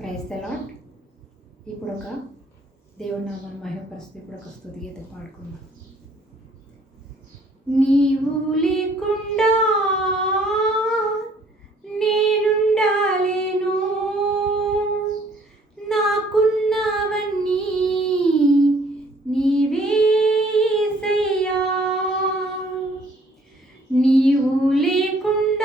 Praise the ఇప్పుడు ఒక దేవుడి నామాన్ని మహిమపరుస్తూ ఇప్పుడు ఒక స్థుతి గీత పాడుకుందాం. నీవు లేకుండా నేనుండాలేను. నాకున్నవన్నీ నీవేసయ్యా నీవు లేకుండా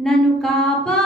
నన్ను కాపా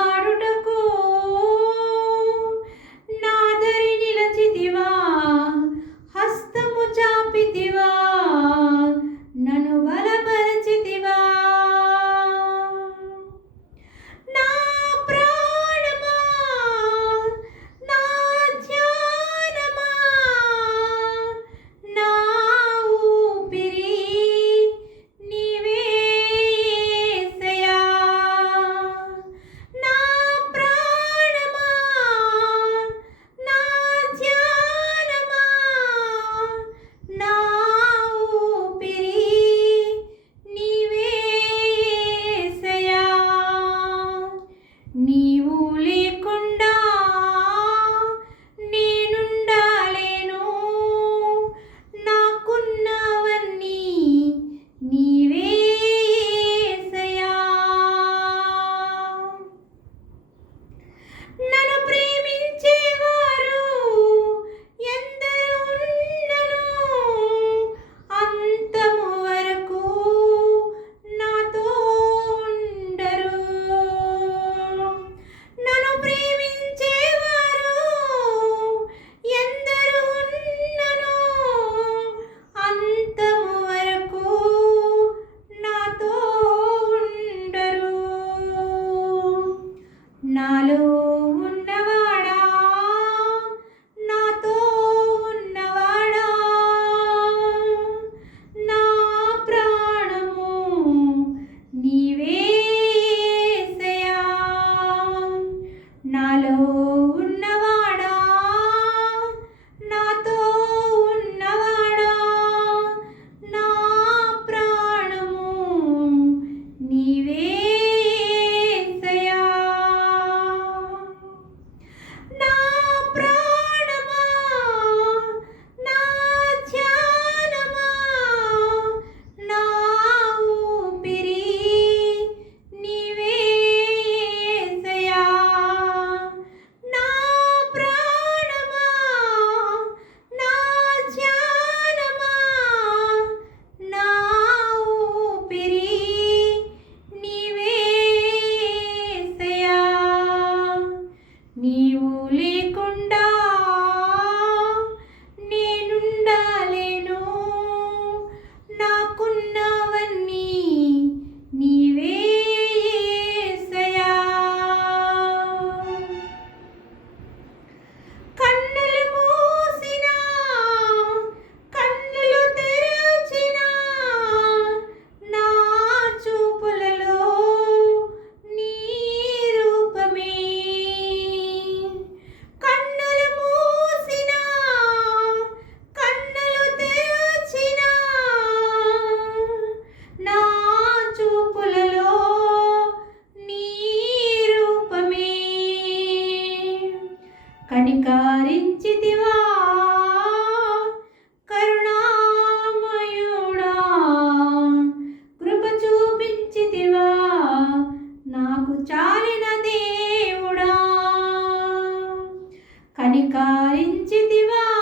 కనికారించితివా కరుణామయుడా. కృప చూపించితివా. నాకు చాలిన దేవుడా. కనికారించితివా.